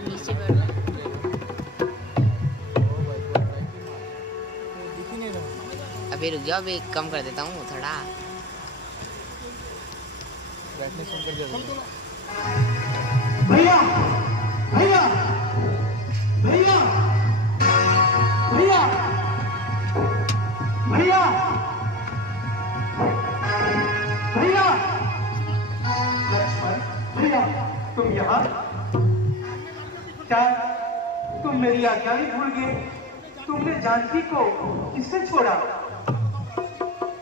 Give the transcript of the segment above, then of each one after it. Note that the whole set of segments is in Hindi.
नीचे बैठ रहा अभी रुक जाओ, अभी कम कर देता हूँ थोड़ा। भैया भैया भैया भैया भैया भैया लक्ष्मण भैया, तुम यहाँ? क्या तुम मेरी आज्ञा ही भूल गए? तुमने जानकी को किसने छोड़ा?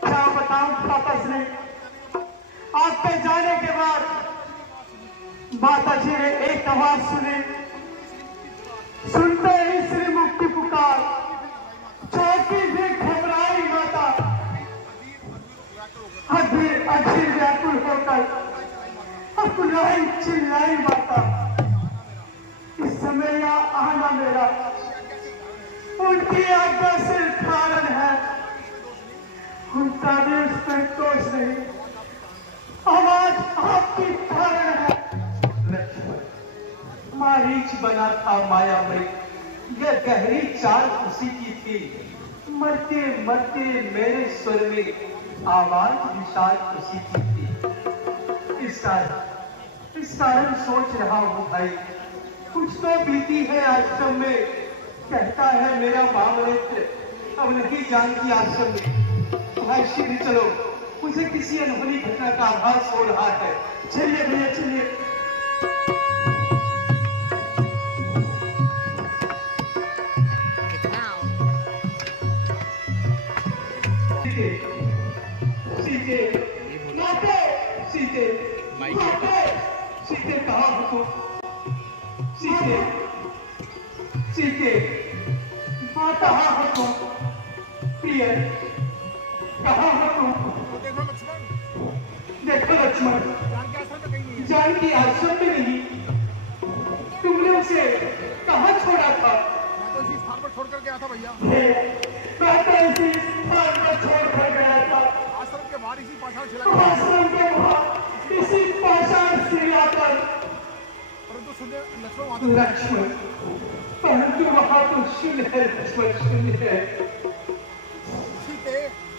क्या बताऊं पापा ने आपके जाने के बाद माता जी ने एक आवाज सुनी। सुनते ही श्री मुक्ति पुकार, चौकी भी घबराई माता, अधीर अधीर व्याकुल होकर अकुलाई चिल्लाई माता। इस समय यहाँ आना मेरा उनकी आज्ञा से कारण है, उनका भी उसमें दोष नहीं, आवाज आपकी कारण है। मारीच बना था माया में, यह गहरी चाल उसी की थी। मरते मरते मेरे स्वर में आवाज विशाल उसी की थी। इस कारण सोच रहा हूँ भाई, कुछ तो बीती है आश्रम में। कहता है मेरा महामृत अब नहीं जानकी आश्रम में। भाई शीघ्र चलो, मुझे किसी अनहोनी घटना का आभास हो रहा है। चलिए भैया चलिए। सीते माते सीते माते सीते कहाँ हो तुम? सीते सीते माता कहाँ हो तुम? प्रिय कहाँ हो तुम? देखो लक्ष्मण, जानकी आश्रम में नहीं। तुमने उसे कहाँ छोड़ा था? मैं तो इसी स्थान पर छोड़ कर गया था भैया। मैं तो इसी स्थान पर छोड़ कर गया था। आश्रम के बाहर इसी पाषाण शिला आश्रम के बाहर इसी पाषाण शिला पर। परंतु सुनिए लक्ष्मण, परंतु वहां तो शून्य है लक्ष्मण, शून्य है। सीते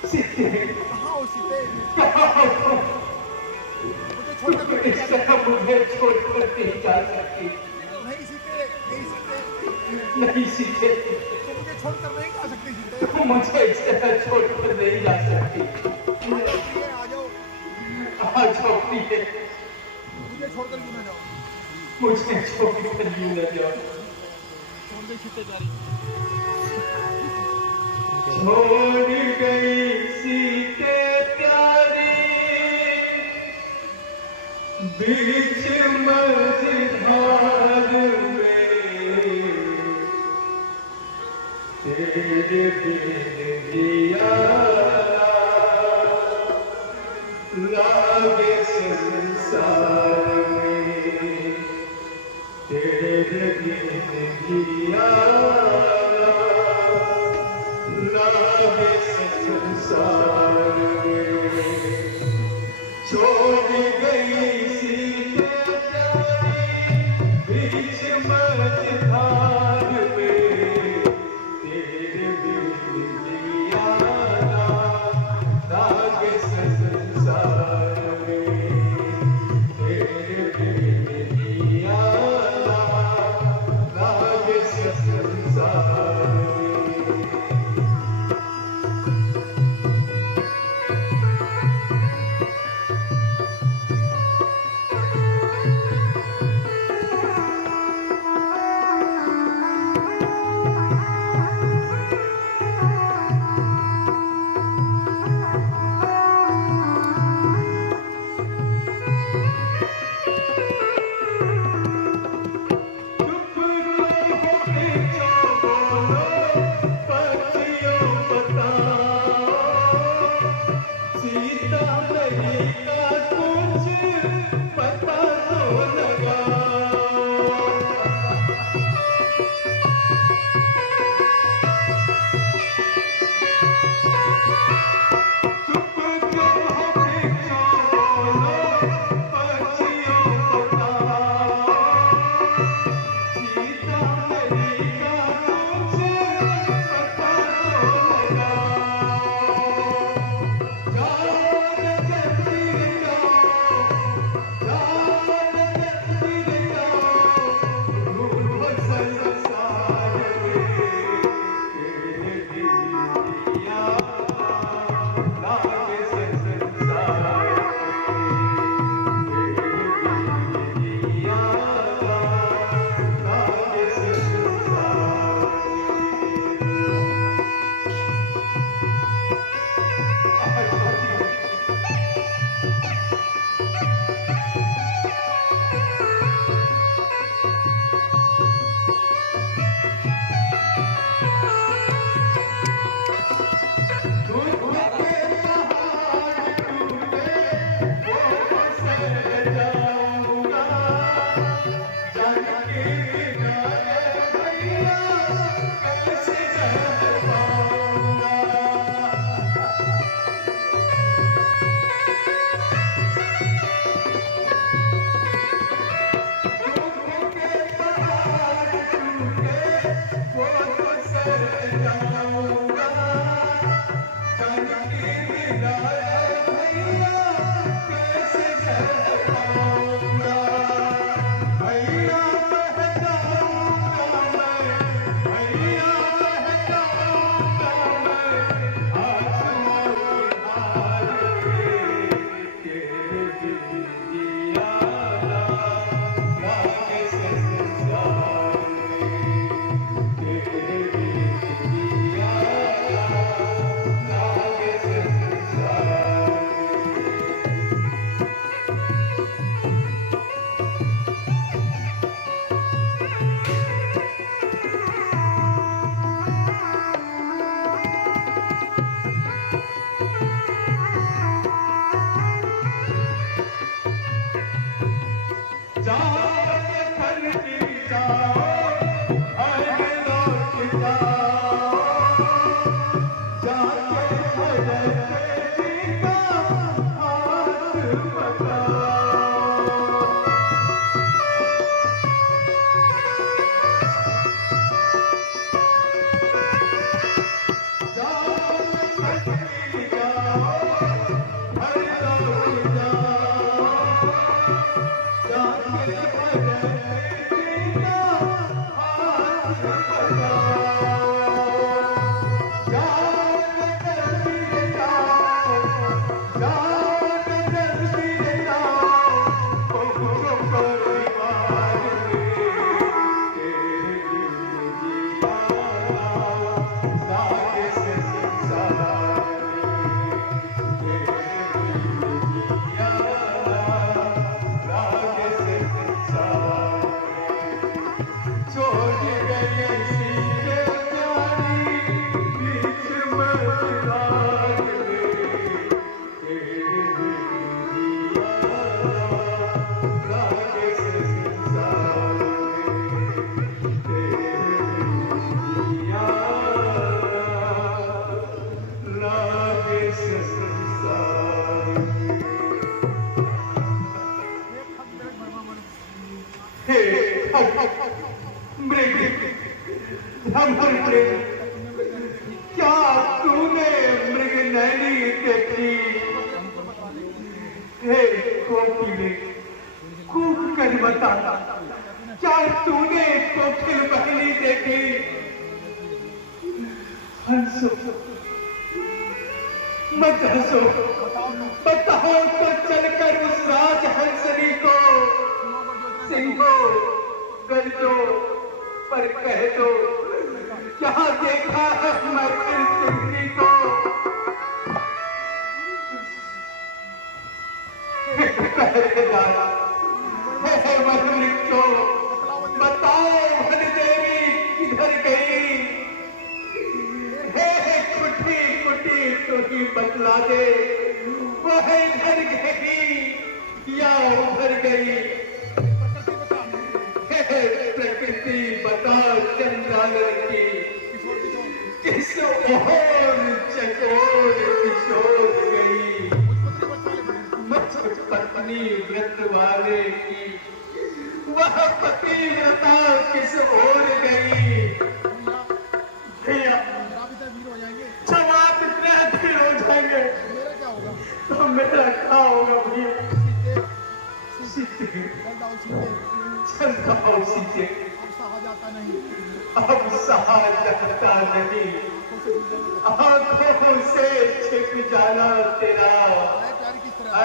सीते कहाँ हो? सीते कहाँ हो? मुझे छोड़कर इस तरह मुझे छोड़कर नहीं जा सकती। नहीं सीते, नहीं सीते, नहीं सीते, तो मुझे छोड़कर नहीं जा सकती सीते। मुझे इस तरह छोड़कर नहीं जा सकती। आ जाओ, आ जाओ प्रिय, मुझे छोड़कर क्यों न जाओ? मुझे छोड़कर क्यों न जाओ? छोड़ दे सीते प्यारी। छोड़ गई सीते प्यारी बीच मझधार में, तेरे बिन जिया लागे संसार में, तेरे बिन जिया लागे संसार में। छोड़ गई सीता मत हंसो, बताओ तो। बताओ तो चलकर उस राज हंसनी को, सिंहो गर्जो पर कह दो, क्या देखा है मरकर सिंहनी को। पहरेदार है वन मृत्यु, बताओ वन देवी किधर गई। हे कुटी कुटी तू ही बतला दे, वह इधर गई या उधर गई। हे प्रकृति बता चंद्रानन की, किस ओर चकोर किशोर गई। मुझ पत्नी व्रत वाले की, वह पतिव्रता किस ओर गई। भैया जवाब इतने अधिक हो जाएंगे तो मेरा क्या होगा भैया। सीते चलता हूँ सीते, अब सहा जाता नहीं, आंखों से छिप जाना तेरा। ऐ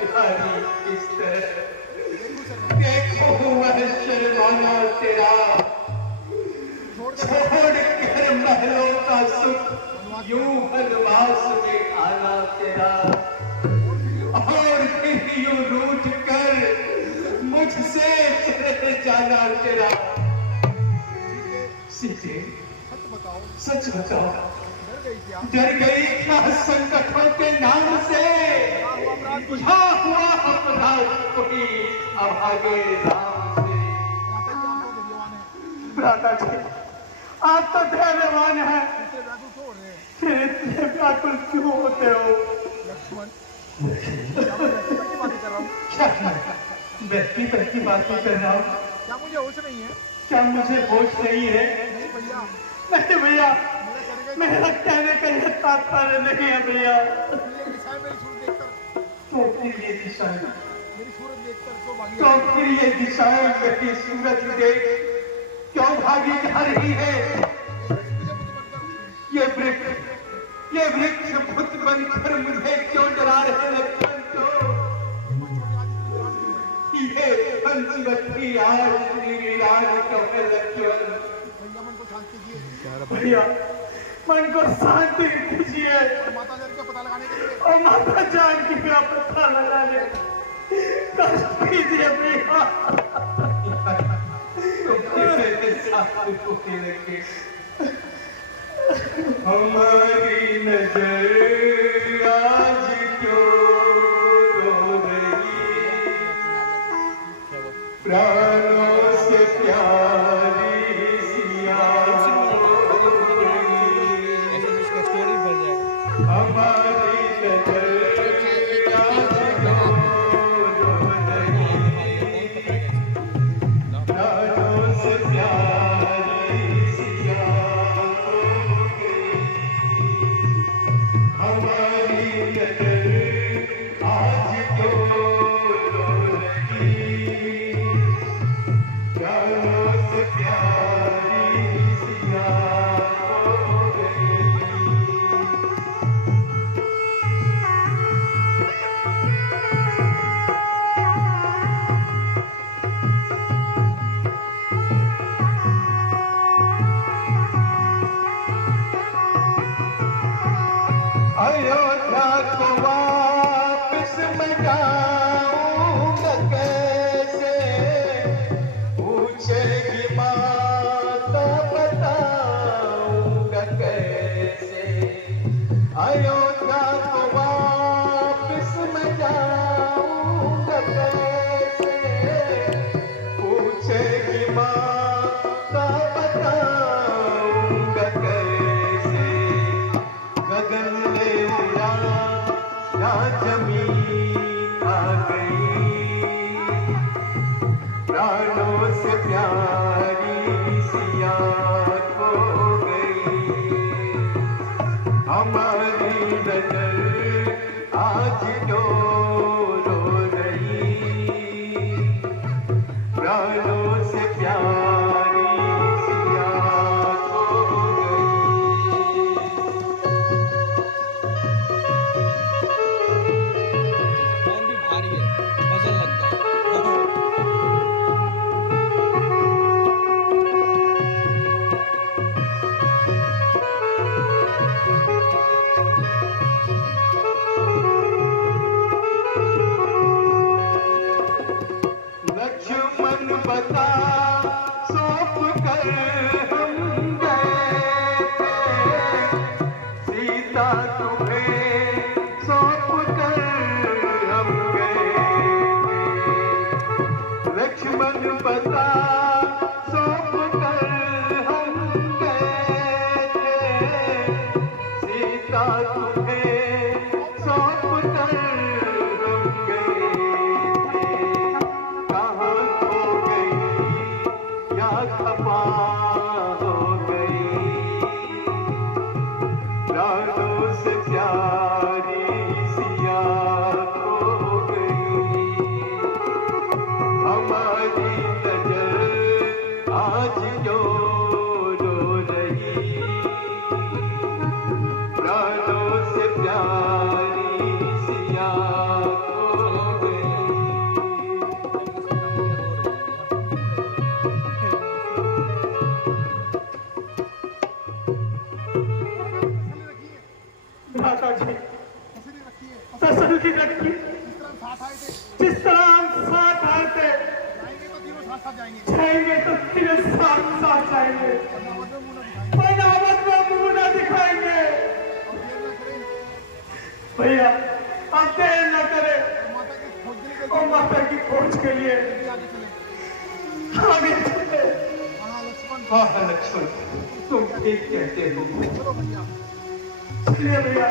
प्यारी किस तरह देखो वह शर्माना तेरा। छोड़ कर महलों का सुख यूं वनवास में आना तेरा, और फिर यूं रूठ कर मुझसे चले जाना तेरा। सीते सच बताओ, डर गई क्या संकटों के नाम से, या हुआ अपराध कोई अभागे राम से। भ्राता जी आप तो धैर्यवान हैं, फिर इतने व्याकुल क्यों होते हो। क्या व्यक्ति व्यक्ति बातें कर रहा हूँ। क्या मुझे होश नहीं है? क्या मुझे होश नहीं है? नहीं भैया, नहीं भैया, मेरा कहने का यह तात्पर्य नहीं है भैया। मेरी सूरत देखकर, तो फिर ये दिशाएं, मेरी सूरत देखकर तो भागी। तो फिर ये दिशाएं मेरी सूरत देख क्यों भागी जा रही है। ये वृक्ष बुत बनकर मुझे क्यों डरा रहे लक्ष्मण क्यों। ये पंचवटी आज श्री वीरान क्यों है लक्ष्मण। भैया मन को शांति दीजिए, माता जान का पता लगाने के लिए, और माता जानकी का पता लगाने कष्ट कीजिए भैया। हमारी नजर आज क्यों रो रही, प्राणों से प्यारी सिया रो रही। हमारी नजर आज क्यों रो रही, प्राणों से प्यारी सिया रो गई। हमारी नजर आज क्यों रो रही, प्राणों से प्यारी सिया रो गई। अयोध्या को वापस मैं जाऊंगा कैसे, पूछेगी माता बताऊंगा कैसे। अयोध्या को वापस मैं जाऊंगा कैसे, पूछेगी माता बताऊंगा कैसे। गगन में उड़ा या जमीन आ गई, प्राणों से प्यारी सिया खो गई। हमारी नजर आज क्यों रो रही, प्राणों से प्यारी सिया खो गई। से प्यारी सिया खो गई, हमारी नजर आज क्यों रो रही, प्राणों से प्यारी सिया खो गई। माता जी तसल्ली रखिए। तसल्ली रखिए, जिस तरह हम साथ आए थे, जिस तरह हम साथ आए थे, जाएंगे तो तीनों साथ जाएंगे, जाएंगे तो तीनों साथ जाएंगे, बनावट में मुंह न दिखाएंगे। बनावट में मुंह न दिखाएंगे। और देर न करें, भैया अब देर न करे और माता की खोज के और माता की खोज के लिए लिए आगे चले। आगे चले। हाँ लक्ष्मण, हाँ लक्ष्मण, तुम ठीक कहते हो। चलो भैया। चलिए भैया।